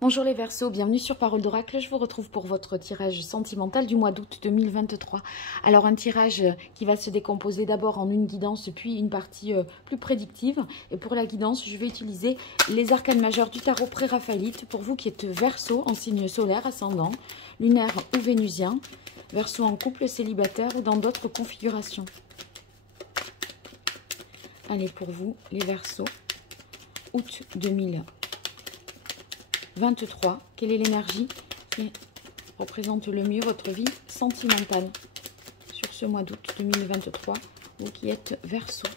Bonjour les Verseaux, bienvenue sur Parole d'Oracle. Je vous retrouve pour votre tirage sentimental du mois d'août 2023. Alors un tirage qui va se décomposer d'abord en une guidance puis une partie plus prédictive. Et pour la guidance, je vais utiliser les arcanes majeurs du tarot pré-raphaélite pour vous qui êtes Verseaux en signe solaire, ascendant, lunaire ou vénusien, Verseaux en couple, célibataire ou dans d'autres configurations. Allez, pour vous les Verseaux, août 2023. Quelle est l'énergie qui représente le mieux votre vie sentimentale sur ce mois d'août 2023, vous qui êtes Verseau?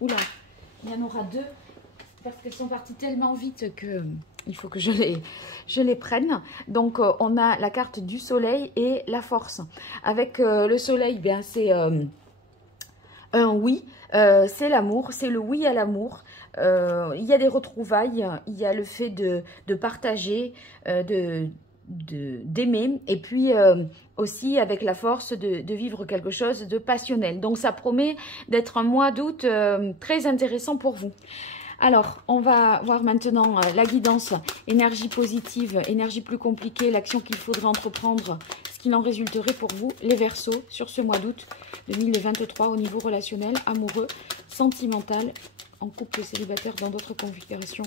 Oula, il y en aura deux parce qu'elles sont parties tellement vite que il faut que je les prenne. Donc on a la carte du soleil et la force. Avec le soleil, bien c'est un oui, c'est l'amour, c'est le oui à l'amour. Il y a des retrouvailles, il y a le fait de partager, d'aimer, et puis aussi avec la force de vivre quelque chose de passionnel. Donc ça promet d'être un mois d'août très intéressant pour vous. Alors, on va voir maintenant la guidance, énergie positive, énergie plus compliquée, l'action qu'il faudrait entreprendre, ce qu'il en résulterait pour vous, les Verseaux, sur ce mois d'août 2023 au niveau relationnel, amoureux, sentimental, en couple célibataire dans d'autres configurations,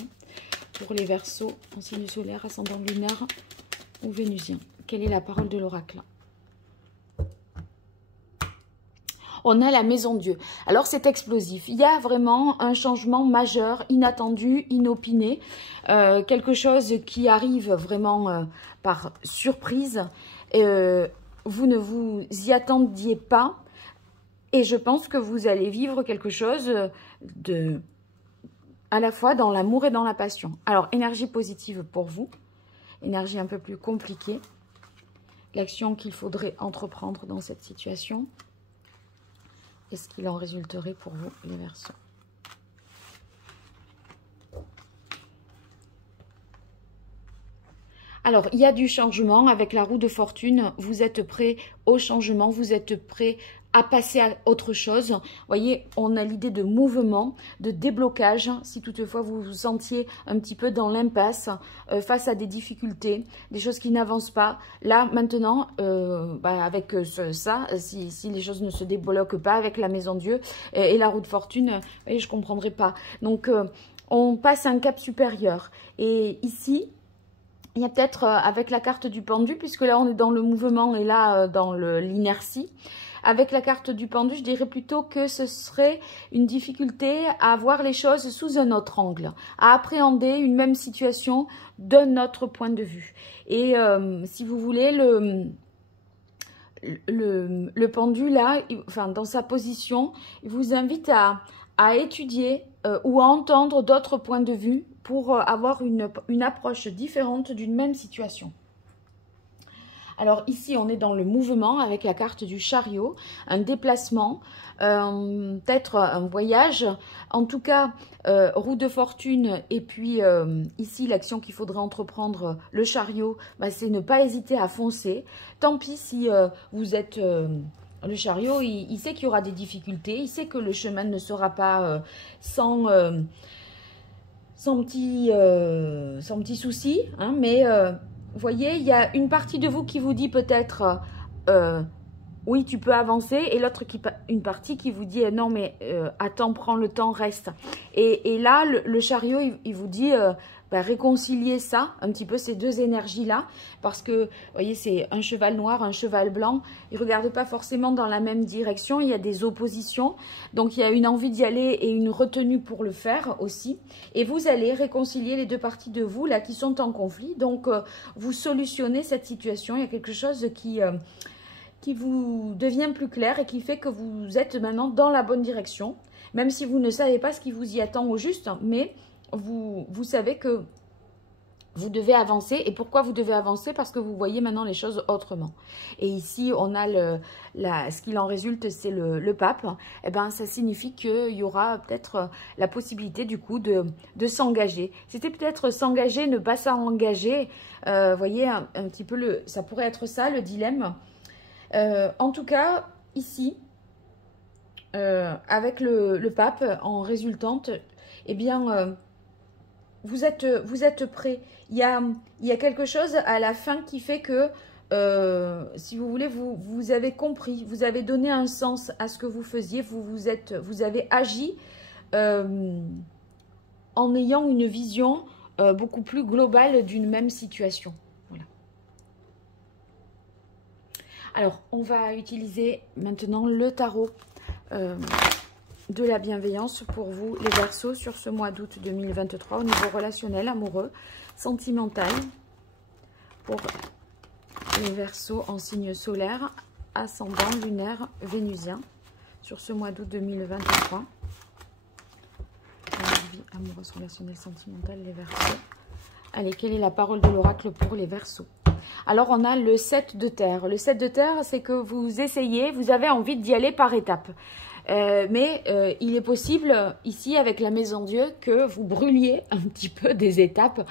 pour les Verseaux, en signe solaire, ascendant lunaire ou vénusien. Quelle est la parole de l'oracle ? On a la maison Dieu. Alors c'est explosif. Il y a vraiment un changement majeur, inattendu, inopiné. Quelque chose qui arrive vraiment par surprise. Vous ne vous y attendiez pas. Et je pense que vous allez vivre quelque chose à la fois dans l'amour et dans la passion. Alors, énergie positive pour vous. Énergie un peu plus compliquée. L'action qu'il faudrait entreprendre dans cette situation. Est-ce qu'il en résulterait pour vous, les Verseaux? Alors, il y a du changement avec la roue de fortune. Vous êtes prêt au changement, vous êtes prêt à passer à autre chose. Vous voyez, on a l'idée de mouvement, de déblocage, si toutefois vous vous sentiez un petit peu dans l'impasse, face à des difficultés, des choses qui n'avancent pas. Là, maintenant, avec ça, si les choses ne se débloquent pas avec la maison Dieu et la roue de fortune, je ne comprendrai pas. Donc, on passe à un cap supérieur. Et ici, il y a peut-être avec la carte du pendu, puisque là, on est dans le mouvement et là, dans l'inertie. Avec la carte du pendu, je dirais plutôt que ce serait une difficulté à voir les choses sous un autre angle, à appréhender une même situation d'un autre point de vue. Et si vous voulez, le pendu là, enfin dans sa position, il vous invite à étudier ou à entendre d'autres points de vue pour avoir une approche différente d'une même situation. Alors ici, on est dans le mouvement avec la carte du chariot, un déplacement, peut-être un voyage. En tout cas, roue de fortune et puis ici, l'action qu'il faudrait entreprendre, le chariot, c'est ne pas hésiter à foncer. Tant pis si vous êtes... le chariot, il sait qu'il y aura des difficultés, il sait que le chemin ne sera pas sans petits soucis, hein, mais... vous voyez, il y a une partie de vous qui vous dit peut-être oui, tu peux avancer, et l'autre une partie qui vous dit non, mais attends, prends le temps, reste. Et là, le chariot, il vous dit réconcilier ça, un petit peu ces deux énergies-là, parce que, vous voyez, c'est un cheval noir, un cheval blanc, ils ne regardent pas forcément dans la même direction, il y a des oppositions, donc il y a une envie d'y aller et une retenue pour le faire aussi, et vous allez réconcilier les deux parties de vous, là, qui sont en conflit, donc vous solutionnez cette situation, il y a quelque chose qui vous devient plus clair et qui fait que vous êtes maintenant dans la bonne direction, même si vous ne savez pas ce qui vous y attend au juste, mais vous savez que vous devez avancer. Et pourquoi vous devez avancer? Parce que vous voyez maintenant les choses autrement. Et ici, on a ce qu'il en résulte, c'est le pape. Eh ben, ça signifie qu'il y aura peut-être la possibilité du coup de s'engager. C'était peut-être s'engager, ne pas s'engager. Vous voyez un petit peu, ça pourrait être ça le dilemme. En tout cas, ici, avec le pape en résultante, eh bien, vous êtes prêts. Il y a quelque chose à la fin qui fait que, si vous voulez, vous avez compris, vous avez donné un sens à ce que vous faisiez, vous avez agi en ayant une vision beaucoup plus globale d'une même situation. Voilà. Alors, on va utiliser maintenant le tarot de la bienveillance pour vous, les Verseaux, sur ce mois d'août 2023, au niveau relationnel, amoureux, sentimental, pour les Verseaux en signe solaire, ascendant, lunaire, vénusien, sur ce mois d'août 2023. Vie amoureuse, relationnelle, sentimentale, les Verseaux. Allez, quelle est la parole de l'oracle pour les Verseaux? Alors, on a le 7 de terre. Le 7 de terre, c'est que vous essayez, vous avez envie d'y aller par étapes. Mais il est possible, ici, avec la Maison Dieu, que vous brûliez un petit peu des étapes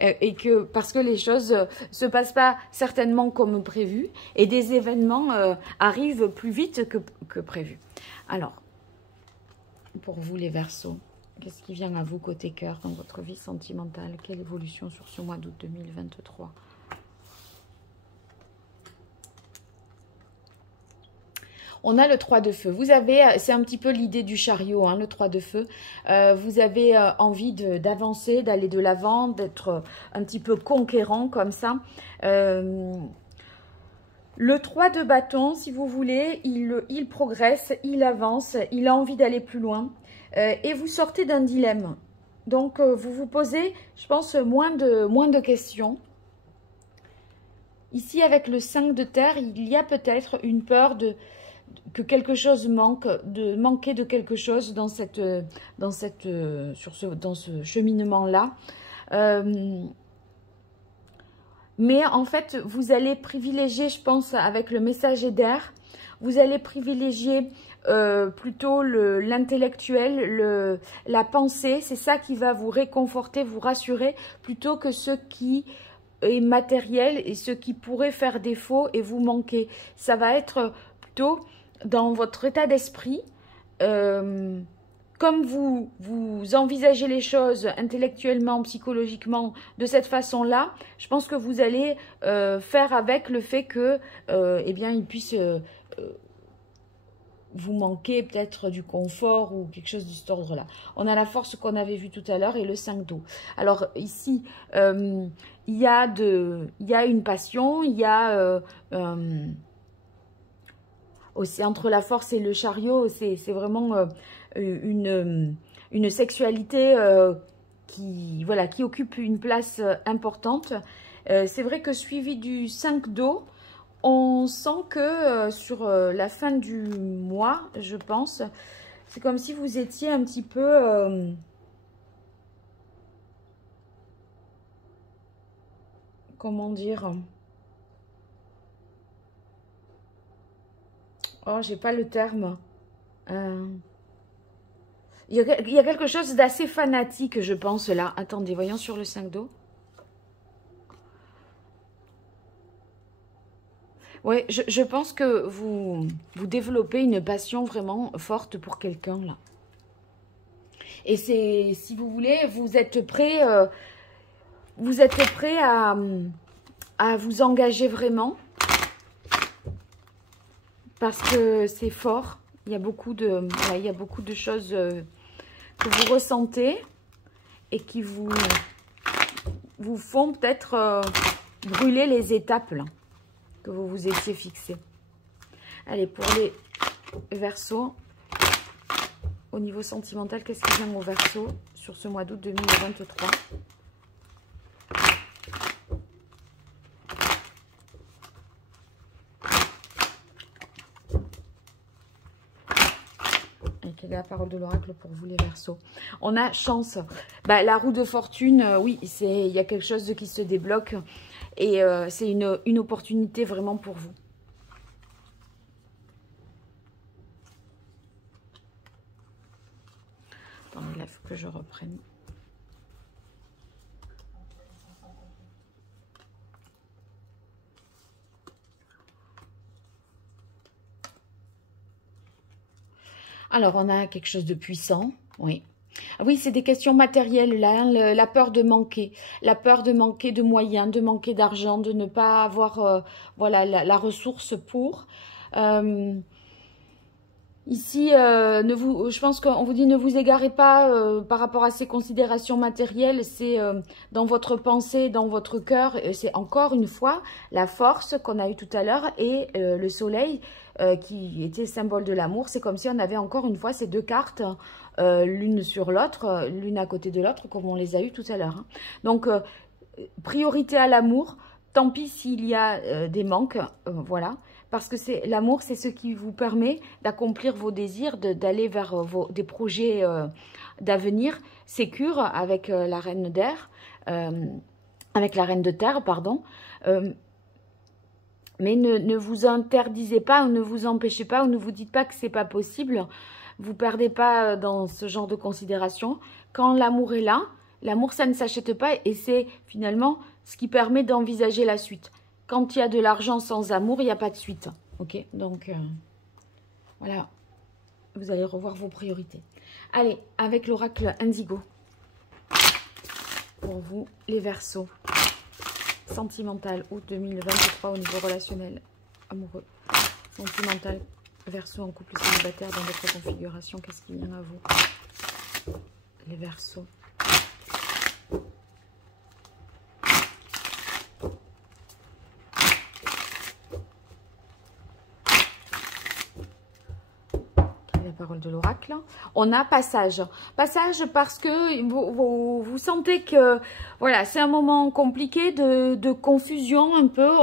et que, parce que les choses se passent pas certainement comme prévu et des événements arrivent plus vite que prévu. Alors, pour vous, les Verseaux, qu'est-ce qui vient à vous côté cœur dans votre vie sentimentale? Quelle évolution sur ce mois d'août 2023? On a le 3 de feu. Vous avez, c'est un petit peu l'idée du chariot, hein, le 3 de feu. Vous avez envie d'avancer, d'aller de l'avant, d'être un petit peu conquérant comme ça. Le 3 de bâton, si vous voulez, il progresse, il avance, il a envie d'aller plus loin. Et vous sortez d'un dilemme. Donc, vous vous posez, je pense, moins de questions. Ici, avec le 5 de terre, il y a peut-être une peur que quelque chose manque, de manquer de quelque chose dans ce cheminement-là. Mais en fait, vous allez privilégier, je pense, avec le messager d'air, vous allez privilégier plutôt l'intellectuel, la pensée. C'est ça qui va vous réconforter, vous rassurer, plutôt que ce qui est matériel et ce qui pourrait faire défaut et vous manquer. Ça va être plutôt dans votre état d'esprit, comme vous envisagez les choses intellectuellement, psychologiquement, de cette façon-là, je pense que vous allez faire avec le fait que, eh bien, il puisse vous manquer peut-être du confort ou quelque chose de cet ordre-là. On a la force qu'on avait vue tout à l'heure et le 5 d'eau. Alors ici, il y a une passion, il y a aussi entre la force et le chariot, c'est vraiment une sexualité qui occupe une place importante. C'est vrai que suivi du 5 d'eau, on sent que sur la fin du mois, je pense, c'est comme si vous étiez un petit peu... comment dire? Oh, j'ai pas le terme. Il y a quelque chose d'assez fanatique, je pense, là. Attendez, voyons sur le 5 d'eau. Oui, je pense que vous développez une passion vraiment forte pour quelqu'un, là. Et c'est, si vous voulez, vous êtes prêt à vous engager vraiment. Parce que c'est fort. Il y a beaucoup de choses que vous ressentez et qui vous font peut-être brûler les étapes là, que vous vous étiez fixées. Allez, pour les Verseaux, au niveau sentimental, qu'est-ce qui vient aux Verseaux sur ce mois d'août 2023 ? Quelle est la parole de l'oracle pour vous les Verseaux? On a chance. Bah, la roue de fortune, oui, il y a quelque chose qui se débloque et c'est une opportunité vraiment pour vous. Attendez, là, il faut que je reprenne. Alors, on a quelque chose de puissant, oui. Ah oui, c'est des questions matérielles là, hein, la peur de manquer, la peur de manquer de moyens, de manquer d'argent, de ne pas avoir voilà, la ressource pour. Euh, Ici, je pense qu'on vous dit ne vous égarez pas par rapport à ces considérations matérielles, c'est dans votre pensée, dans votre cœur, c'est encore une fois la force qu'on a eue tout à l'heure et le soleil qui était symbole de l'amour. C'est comme si on avait encore une fois ces deux cartes, l'une sur l'autre, l'une à côté de l'autre, comme on les a eues tout à l'heure. Hein. Donc, priorité à l'amour, tant pis s'il y a des manques, voilà. Parce que l'amour, c'est ce qui vous permet d'accomplir vos désirs, d'aller vers des projets d'avenir sécures avec la reine d'air, avec la reine de terre, pardon. Mais ne vous interdisez pas ou ne vous empêchez pas ou ne vous dites pas que c'est pas possible. Vous perdez pas dans ce genre de considération. Quand l'amour est là, l'amour, ça ne s'achète pas et c'est finalement ce qui permet d'envisager la suite. Quand il y a de l'argent sans amour, il n'y a pas de suite. Ok, donc voilà, vous allez revoir vos priorités. Allez, avec l'oracle Indigo. Pour vous, les Verseaux. Sentimental, août 2023 au niveau relationnel, amoureux. Sentimental, Verseau en couple célibataire dans votre configuration. Qu'est-ce qui vient à vous? Les Verseaux. Parole de l'oracle. On a passage. Passage parce que vous sentez que voilà, c'est un moment compliqué de confusion un peu.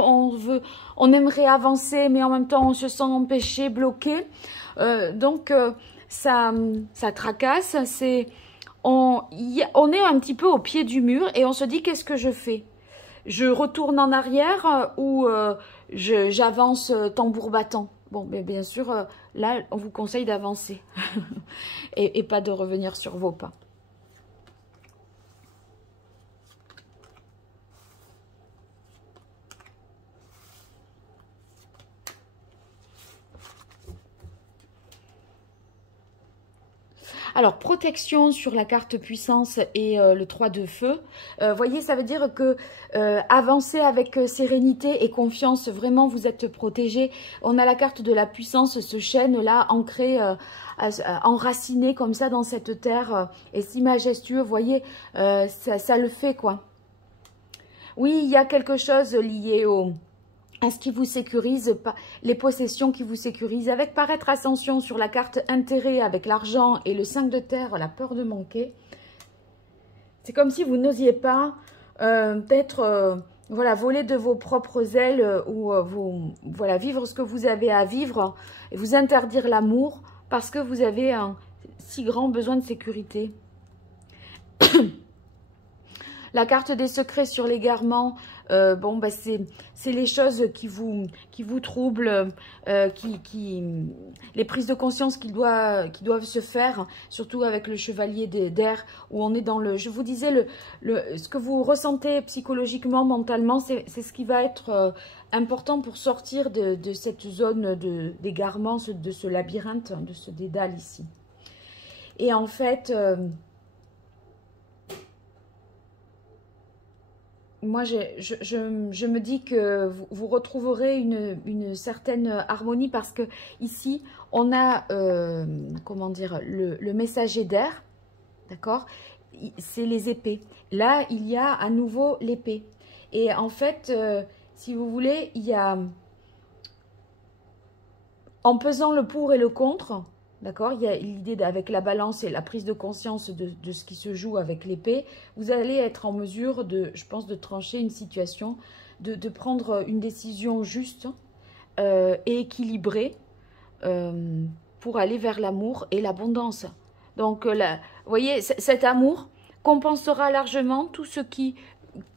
On aimerait avancer, mais en même temps, on se sent empêché, bloqué. Donc, ça tracasse. On est un petit peu au pied du mur et on se dit, qu'est-ce que je fais? Je retourne en arrière ou j'avance tambour battant? Bon, mais bien sûr, là, on vous conseille d'avancer et pas de revenir sur vos pas. Alors, protection sur la carte puissance et le 3 de feu. Voyez, ça veut dire que avancez avec sérénité et confiance. Vraiment, vous êtes protégé. On a la carte de la puissance, ce chêne-là, ancré, enraciné comme ça dans cette terre. Et si majestueux, voyez, ça le fait, quoi. Oui, il y a quelque chose lié à ce qui vous sécurise, les possessions qui vous sécurisent. Avec paraître ascension sur la carte intérêt avec l'argent et le 5 de terre, la peur de manquer. C'est comme si vous n'osiez pas peut-être voilà, voler de vos propres ailes ou voilà, vivre ce que vous avez à vivre et vous interdire l'amour parce que vous avez un si grand besoin de sécurité. La carte des secrets sur l'égarement, bon, bah, c'est les choses qui vous troublent, les prises de conscience qui doivent se faire, surtout avec le chevalier d'air, où on est dans le... Je vous disais, ce que vous ressentez psychologiquement, mentalement, c'est ce qui va être important pour sortir de cette zone d'égarement, de ce labyrinthe, de ce dédale ici. Et en fait... moi, je me dis que vous retrouverez une certaine harmonie parce que ici, on a, comment dire, le messager d'air, d'accord? C'est les épées. Là, il y a à nouveau l'épée. Et en fait, si vous voulez, il y a, en pesant le pour et le contre, d'accord, il y a l'idée avec la balance et la prise de conscience de ce qui se joue avec l'épée. Vous allez être en mesure je pense, de trancher une situation, de prendre une décision juste et équilibrée pour aller vers l'amour et l'abondance. Donc, vous voyez, cet amour compensera largement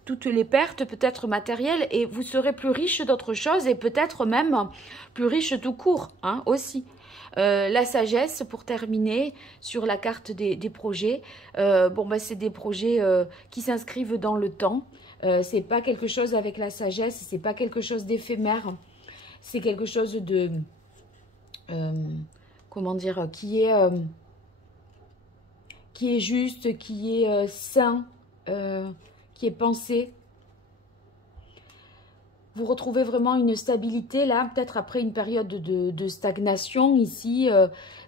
toutes les pertes peut-être matérielles et vous serez plus riche d'autres choses et peut-être même plus riche tout court hein, aussi. La sagesse, pour terminer, sur la carte des projets. Bon, bah, c'est des projets qui s'inscrivent dans le temps. C'est pas quelque chose avec la sagesse, c'est pas quelque chose d'éphémère. C'est quelque chose de... comment dire, qui qui est juste, qui est sain, qui est pensé. Vous retrouvez vraiment une stabilité là, peut-être après une période de stagnation ici,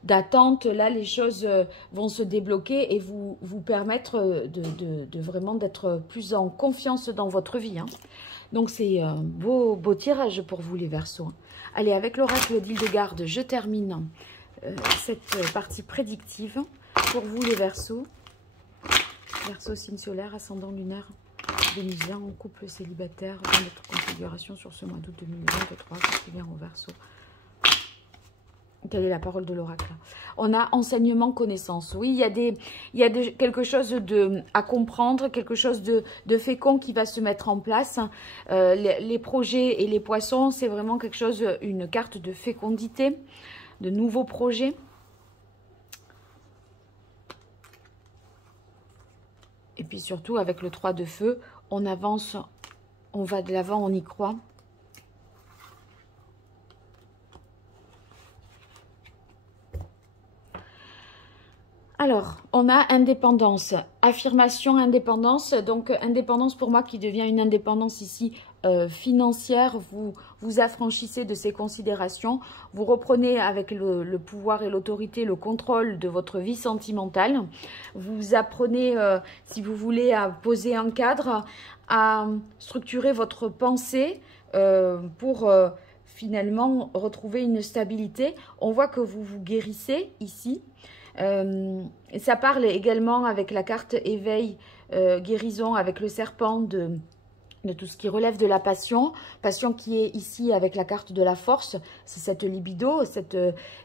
d'attente. Là, les choses vont se débloquer et vous permettre de vraiment d'être plus en confiance dans votre vie. Hein. Donc, c'est un beau tirage pour vous, les Verseaux. Allez, avec l'oracle d'Hildegarde, je termine cette partie prédictive pour vous, les Verseaux. Verseau, signe solaire, ascendant lunaire. Vénusien en couple célibataire dans notre configuration sur ce mois d'août 2023, qui vient au Verseau. Quelle est la parole de l'oracle? On a enseignement, connaissance. Oui, il y a quelque chose à comprendre, quelque chose de fécond qui va se mettre en place. Les projets et les poissons, c'est vraiment quelque chose, une carte de fécondité, de nouveaux projets. Et puis surtout, avec le 3 de feu, on avance, on va de l'avant, on y croit. Alors, on a indépendance, affirmation, indépendance. Donc, indépendance pour moi qui devient une indépendance ici financière. Vous affranchissez de ces considérations. Vous reprenez avec le pouvoir et l'autorité le contrôle de votre vie sentimentale. Vous apprenez, si vous voulez, à poser un cadre, à structurer votre pensée pour finalement retrouver une stabilité. On voit que vous vous guérissez ici. Ça parle également avec la carte éveil, guérison, avec le serpent de tout ce qui relève de la passion. Passion qui est ici avec la carte de la force, c'est cette libido,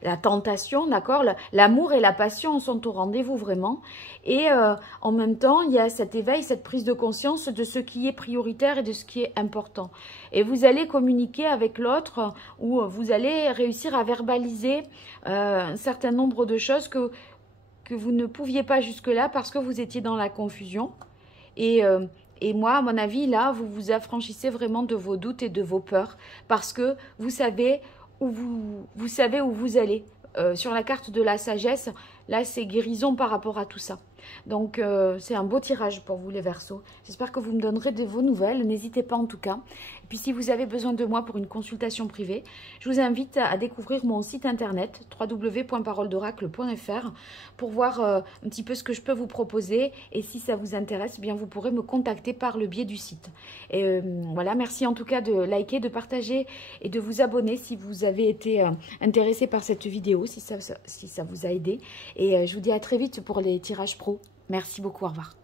la tentation, d'accord. L'amour et la passion sont au rendez-vous vraiment. Et en même temps, il y a cet éveil, cette prise de conscience de ce qui est prioritaire et de ce qui est important. Et vous allez communiquer avec l'autre ou vous allez réussir à verbaliser un certain nombre de choses que vous ne pouviez pas jusque-là parce que vous étiez dans la confusion. Et moi, à mon avis, là, vous vous affranchissez vraiment de vos doutes et de vos peurs parce que vous savez où vous allez. Sur la carte de la sagesse, là, c'est guérison par rapport à tout ça. Donc, c'est un beau tirage pour vous, les Verseaux. J'espère que vous me donnerez de vos nouvelles. N'hésitez pas, en tout cas. Et puis, si vous avez besoin de moi pour une consultation privée, je vous invite à découvrir mon site internet www.paroledoracle.fr pour voir un petit peu ce que je peux vous proposer. Et si ça vous intéresse, eh bien, vous pourrez me contacter par le biais du site. Et voilà, merci en tout cas de liker, de partager et de vous abonner si vous avez été intéressé par cette vidéo, si ça vous a aidé. Et je vous dis à très vite pour les tirages pro. Merci beaucoup, au revoir.